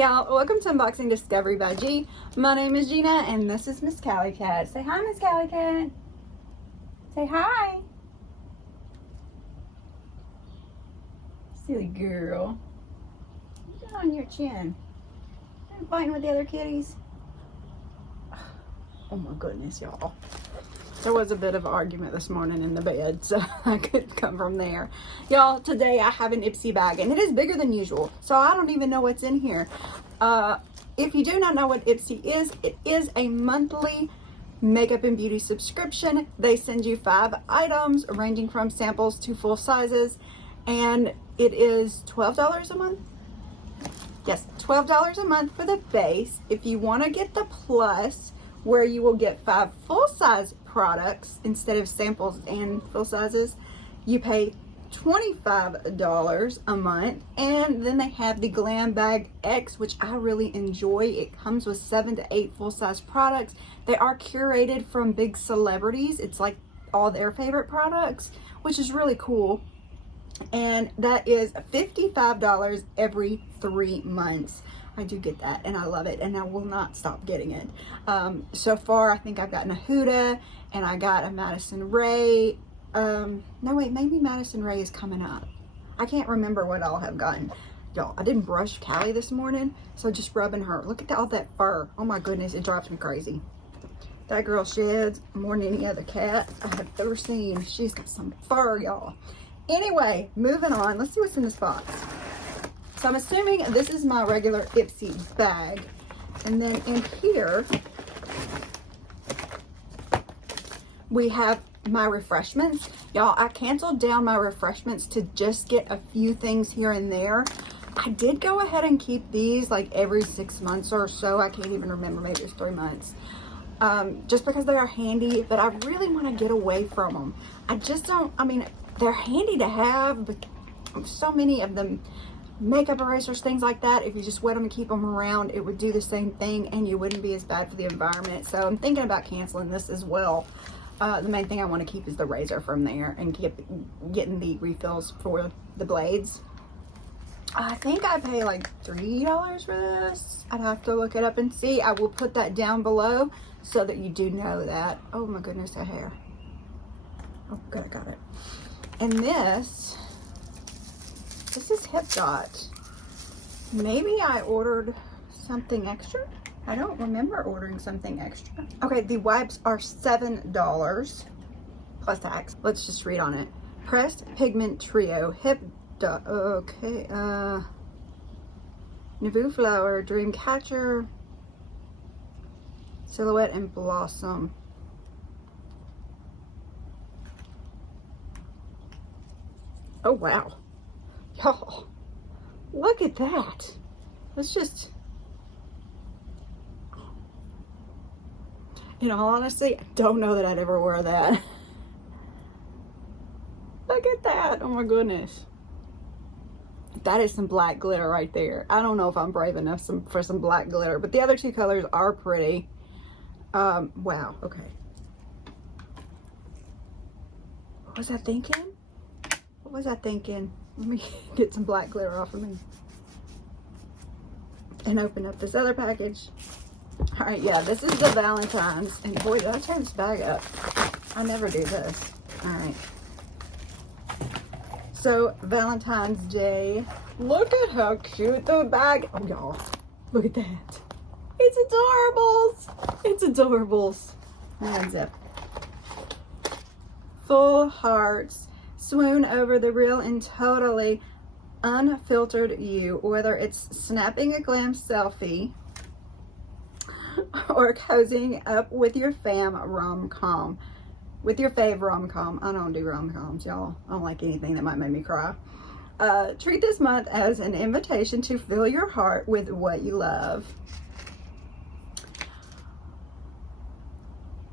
y'all, welcome to Unboxing Discovery by G. My name is Gina and this is Miss Callie Cat. Say hi, Miss Callie Cat. Say hi. Silly girl. Get on your chin. I'm fighting with the other kitties. Oh my goodness, y'all. There was a bit of an argument this morning in the bed, so I couldn't come from there. Y'all, today I have an Ipsy bag, and it is bigger than usual, so I don't even know what's in here. If you do not know what Ipsy is, it is a monthly makeup and beauty subscription. They send you 5 items, ranging from samples to full sizes, and it is $12 a month. Yes, $12 a month for the base. If you want to get the plus, where you will get 5 full-size products instead of samples and full sizes, you pay $25 a month. And then they have the Glam Bag X, which I really enjoy. It comes with 7 to 8 full-size products. They are curated from big celebrities. It's like all their favorite products, which is really cool. And that is $55 every 3 months. I do get that and I love it, and I will not stop getting it. So far I think I've gotten a Huda and I got a Madison Rae. No wait, maybe Madison Rae is coming up. I can't remember what I'll have gotten. Y'all, I didn't brush Callie this morning, so just rubbing her. Look at all that fur. Oh my goodness, it drives me crazy. That girl sheds more than any other cat I have ever seen. She's got some fur, y'all. Anyway, moving on. Let's see what's in this box. So I'm assuming this is my regular Ipsy bag. And then in here, we have my refreshments. Y'all, I canceled down my refreshments to just get a few things here and there. I did go ahead and keep these like every 6 months or so. I can't even remember, maybe it's 3 months. Just because they are handy, but I really want to get away from them. I just don't, I mean, they're handy to have, but so many of them, makeup erasers, things like that, if you just wet them and keep them around, it would do the same thing and you wouldn't be as bad for the environment. So I'm thinking about canceling this as well. The main thing I want to keep is the razor from there and keep getting the refills for the blades. I think I pay like $3 for this. I'd have to look it up and see. I will put that down below so that you do know that. Oh my goodness, that hair. Oh good, I got it. And this is Hip Dot. Maybe I ordered something extra. I don't remember ordering something extra. Okay, the wipes are $7 plus tax. Let's just read on it. Pressed Pigment Trio, Hip Dot, okay, Nauvoo Flower, Dream Catcher, Silhouette, and Blossom. Oh wow. Y'all, look at that. Let's just, in all honesty, I don't know that I'd ever wear that. Look at that. Oh my goodness. That is some black glitter right there. I don't know if I'm brave enough for some black glitter, but the other 2 colors are pretty. Wow, okay. What was I thinking? What was I thinking? Let me get some black glitter off of me and open up this other package. All right, yeah, this is the Valentine's, and boy, did I turn this bag up. I never do this. All right. So Valentine's Day. Look at how cute the bag. Oh y'all, look at that. It's adorables. It's adorables. Unzip. Full hearts. Swoon over the real and totally unfiltered you, whether it's snapping a glam selfie or cozying up with your fam rom-com. With your fave rom-com. I don't do rom-coms, y'all. I don't like anything that might make me cry. Treat this month as an invitation to fill your heart with what you love.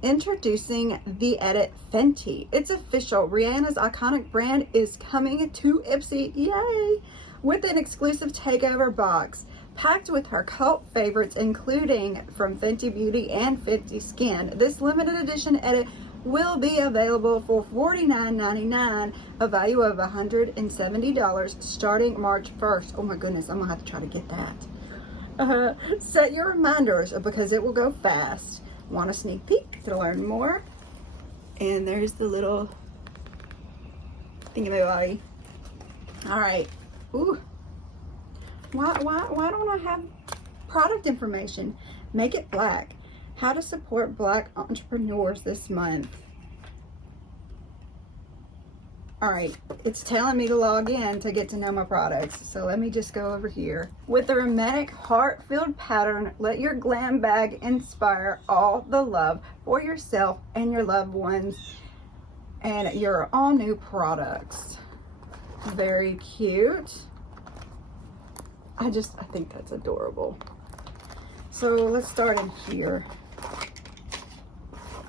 Introducing the Edit Fenty. It's official. Rihanna's iconic brand is coming to Ipsy, yay, with an exclusive takeover box packed with her cult favorites, including from Fenty Beauty and Fenty Skin. This limited edition edit will be available for $49.99, a value of $170, starting March 1st. Oh my goodness, I'm gonna have to try to get that. Set your reminders because it will go fast. Want a sneak peek to learn more? And there's the little thingamabobby. All right. Ooh. Why don't I have product information? Make it black. How to support black entrepreneurs this month. All right, it's telling me to log in to get to know my products. So let me just go over here. With the romantic heart-filled pattern, let your glam bag inspire all the love for yourself and your loved ones and your all new products. Very cute. I think that's adorable. So let's start in here.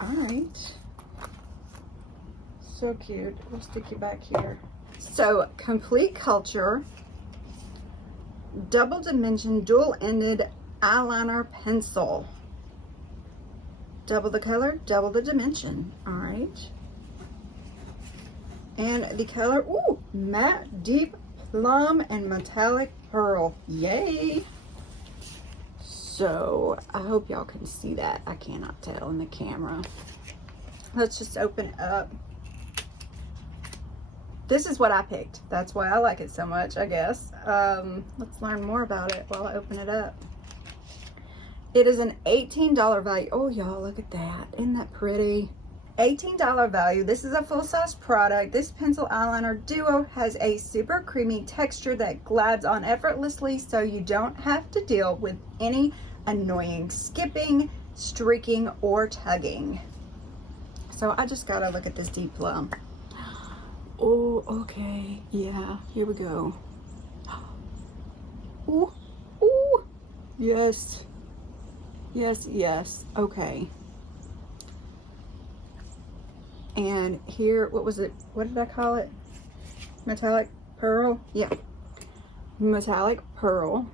All right. So cute. We'll stick you back here. So, Complete Culture Double Dimension Dual-Ended Eyeliner Pencil. Double the color, double the dimension. All right. And the color, ooh, matte, deep plum, and metallic pearl. Yay! So, I hope y'all can see that. I cannot tell in the camera. Let's just open it up. This is what I picked. That's why I like it so much, I guess. Let's learn more about it while I open it up. It is an $18 value. Oh, y'all, look at that. Isn't that pretty? $18 value. This is a full-size product. This pencil eyeliner duo has a super creamy texture that glides on effortlessly, so you don't have to deal with any annoying skipping, streaking, or tugging. So I just gotta look at this deep plum. Oh, okay. Yeah, here we go. Ooh, ooh. Yes. Yes, yes. Okay. And here, what was it? What did I call it? Metallic pearl? Yeah. Metallic pearl.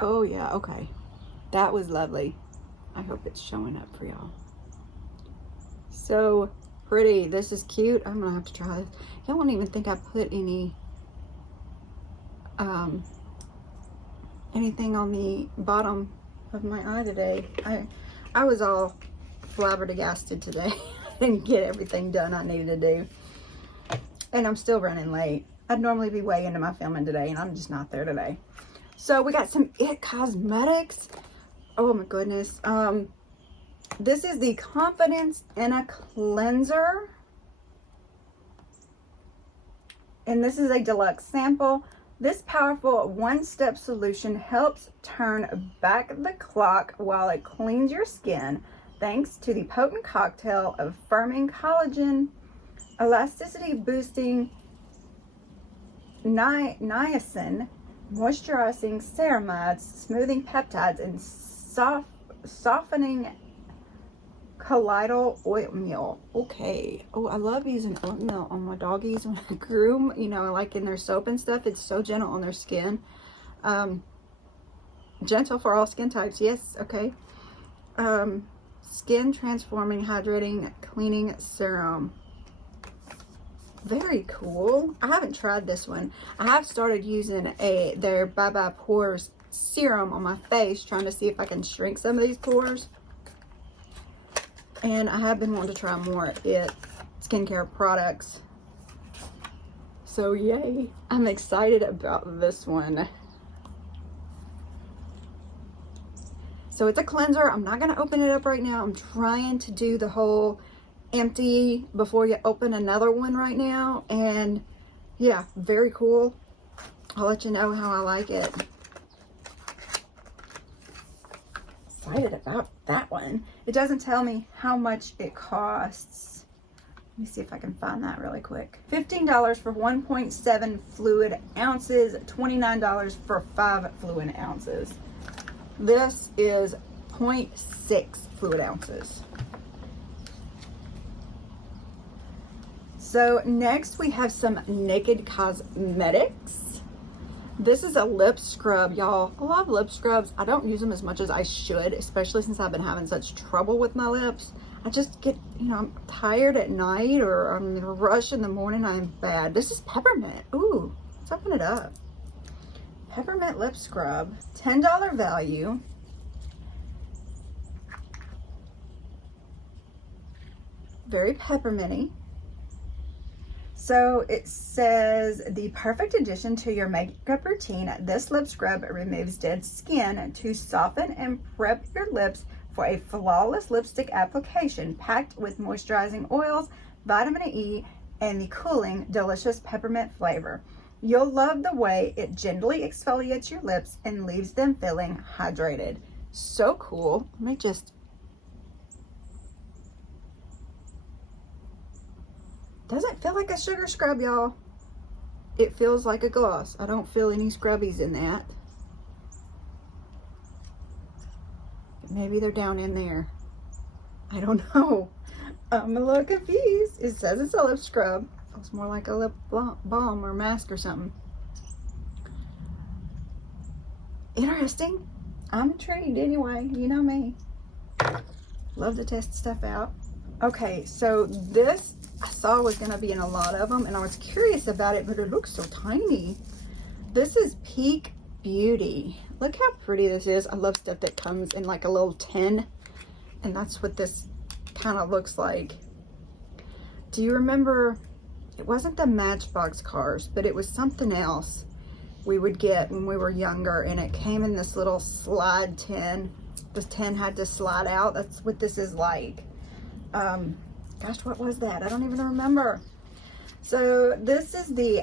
Oh, yeah. Okay. That was lovely. I hope it's showing up for y'all. So pretty. This is cute. I'm gonna have to try this. Y'all won't even think I put any anything on the bottom of my eye today. I was all flabbergasted today. I didn't get everything done I needed to do, and I'm still running late. I'd normally be way into my filming today, and I'm just not there today. So we got some itcosmetics. Oh my goodness. This is the Confidence in a Cleanser. And this is a deluxe sample. This powerful one-step solution helps turn back the clock while it cleans your skin, thanks to the potent cocktail of firming collagen, elasticity boosting niacin, moisturizing ceramides, smoothing peptides, and softening colloidal oatmeal. Okay. Oh, I love using oatmeal on my doggies when I groom, you know, like in their soap and stuff. It's so gentle on their skin. Gentle for all skin types. Yes. Okay. Skin transforming, hydrating, cleaning serum. Very cool. I haven't tried this one. I have started using their Bye Bye Pores serum on my face, trying to see if I can shrink some of these pores. And I have been wanting to try more skincare products. So yay. I'm excited about this one. So it's a cleanser. I'm not going to open it up right now. I'm trying to do the whole empty before you open another one right now. And yeah, very cool. I'll let you know how I like it. Excited about that one. It doesn't tell me how much it costs. Let me see if I can find that really quick. $15 for 1.7 fluid ounces, $29 for 5 fluid ounces. This is 0.6 fluid ounces. So next we have some Naked Cosmetics. This is a lip scrub, y'all. I love lip scrubs. I don't use them as much as I should, especially since I've been having such trouble with my lips. I just get, you know, I'm tired at night or I'm in a rush in the morning. I'm bad. This is peppermint. Ooh, let's open it up. Peppermint Lip Scrub, $10 value. Very pepperminty. So it says, the perfect addition to your makeup routine, this lip scrub removes dead skin to soften and prep your lips for a flawless lipstick application packed with moisturizing oils, vitamin E, and the cooling, delicious peppermint flavor. You'll love the way it gently exfoliates your lips and leaves them feeling hydrated. So cool. Let me just... Doesn't feel like a sugar scrub, y'all. It feels like a gloss. I don't feel any scrubbies in that. Maybe they're down in there. I don't know. I'm a little confused. It says it's a lip scrub. It's more like a lip balm or mask or something. Interesting. I'm intrigued anyway. You know me. Love to test stuff out. Okay, so this I saw was going to be in a lot of them, and I was curious about it, but it looks so tiny. This is peekbeauty. Look how pretty this is. I love stuff that comes in like a little tin, and that's what this kind of looks like. Do you remember, it wasn't the Matchbox cars, but it was something else we would get when we were younger, and it came in this little slide tin. The tin had to slide out. That's what this is like. Gosh, what was that? I don't even remember. So this is the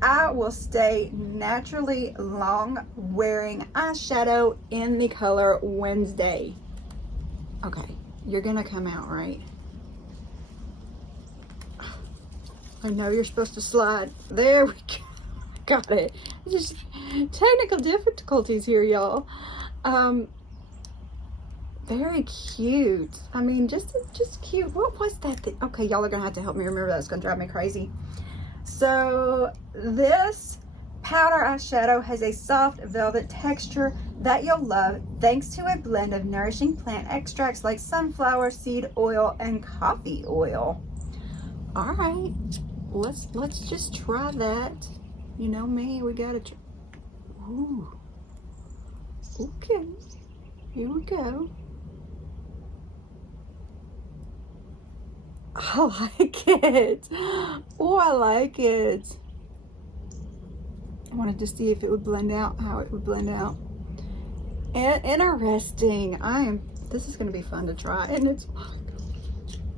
I Will Stay Naturally Long Wearing Eyeshadow in the color Wednesday. Okay, you're gonna come out, right? I know you're supposed to slide. There we go. Got it. It's just technical difficulties here, y'all. Very cute. I mean, just cute. What was that thing? Okay, y'all are gonna have to help me remember that. It's gonna drive me crazy. So this powder eyeshadow has a soft velvet texture that you'll love thanks to a blend of nourishing plant extracts like sunflower seed oil and coffee oil. All right, let's just try that. You know me, we gotta try. Ooh. Okay, here we go. I like it. Oh, I like it. I wanted to see if it would blend out, how it would blend out. And interesting. This is going to be fun to try. And it's,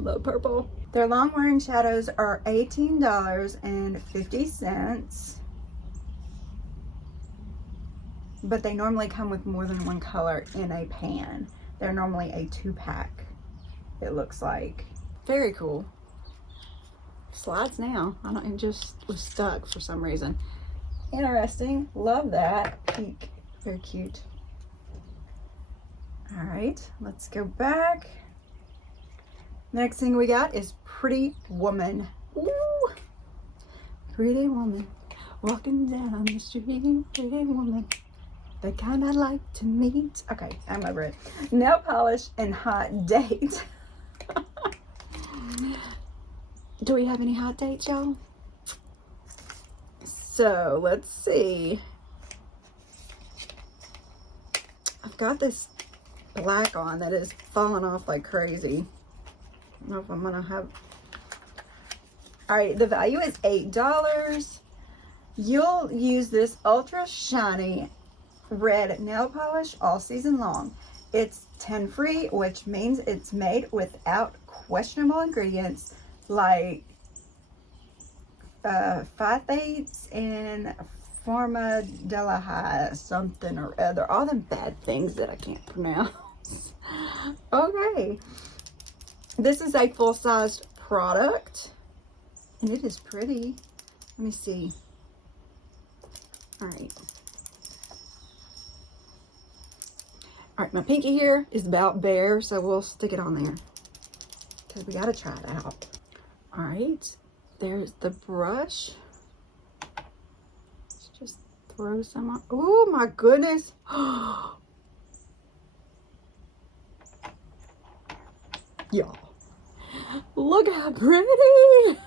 love purple. Their long wearing shadows are $18.50. But they normally come with more than one color in a pan. They're normally a 2-pack, it looks like. Very cool. Slides now. It just was stuck for some reason. Interesting. Love that. Pink. Very cute. All right, let's go back. Next thing we got is Pretty Woman. Ooh. Pretty woman. Walking down the street. Pretty woman. The kind I like to meet. Okay, I'm over it. Nail polish and hot date. Do we have any hot dates, y'all? So let's see. I've got this black on that is falling off like crazy. I don't know if I'm gonna have. All right, the value is $8. You'll use this ultra shiny red nail polish all season long. It's 10 free, which means it's made without questionable ingredients like phytates and formaldehyde, something or other. All them bad things that I can't pronounce. Okay. This is a full-sized product, and it is pretty. Let me see. All right. All right, my pinky here is about bare, so we'll stick it on there because we got to try it out. All right, there's the brush. Let's just throw some on. Oh my goodness. Y'all, look how pretty.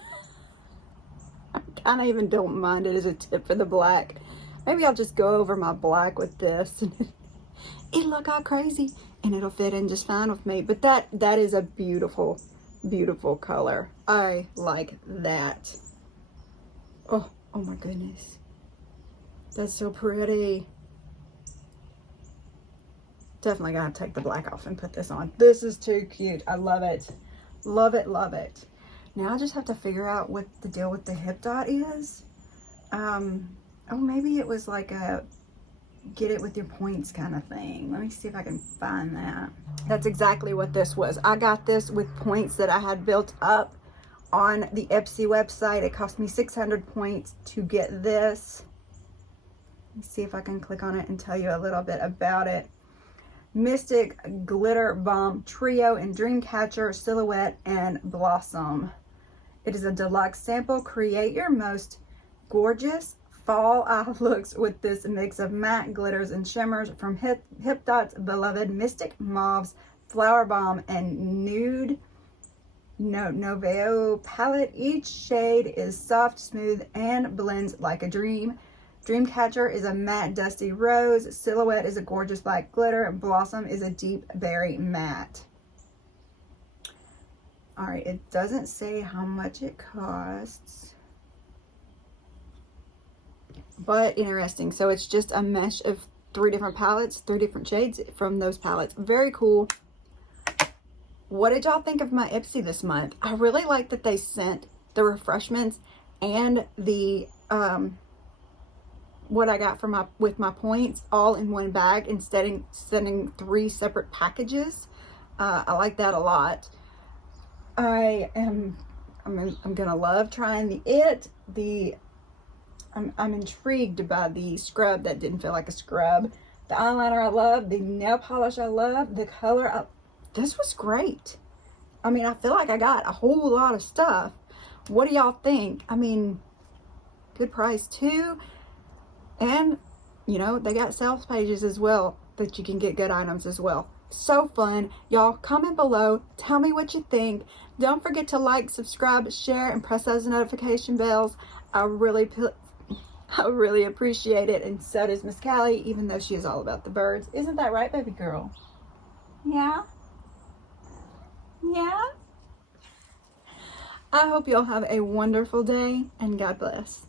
kind of even don't mind it as a tip for the black. Maybe I'll just go over my black with this. It'll look all crazy and it'll fit in just fine with me. But that is a beautiful, beautiful color. I like that. Oh my goodness. That's so pretty. Definitely gotta take the black off and put this on. This is too cute. I love it. Love it, love it. Now I just have to figure out what the deal with the hip dot is. Oh, maybe it was like a get it with your points kind of thing. Let me see if I can find that. That's exactly what this was. I got this with points that I had built up on the Ipsy website. It cost me 600 points to get this. Let me see if I can click on it and tell you a little bit about it. Mystic Glitter Bomb Trio in Dreamcatcher, Silhouette, and Blossom. It is a deluxe sample. Create your most gorgeous fall eye looks with this mix of matte glitters and shimmers from Hip Dot's beloved Mystic Mauves, Flower Bomb, and Nude Noveo palette. Each shade is soft, smooth, and blends like a dream. Dreamcatcher is a matte dusty rose, Silhouette is a gorgeous black glitter, and Blossom is a deep berry matte. All right, it doesn't say how much it costs, but interesting. So it's just a mesh of 3 different palettes, 3 different shades from those palettes. Very cool. What did y'all think of my Ipsy this month? I really like that they sent the refreshments and the what I got from with my points all in one bag instead of sending 3 separate packages. I like that a lot. I'm gonna love trying I'm intrigued by the scrub that didn't feel like a scrub. The eyeliner I love, the nail polish I love, the color. This was great. I mean, I feel like I got a whole lot of stuff. What do y'all think? I mean, good price too. And, you know, they got sales pages as well that you can get good items as well. So fun. Y'all comment below. Tell me what you think. Don't forget to like, subscribe, share, and press those notification bells. I really appreciate it. And so does Miss Callie, even though she is all about the birds. Isn't that right, baby girl? Yeah? Yeah? I hope y'all have a wonderful day, and God bless.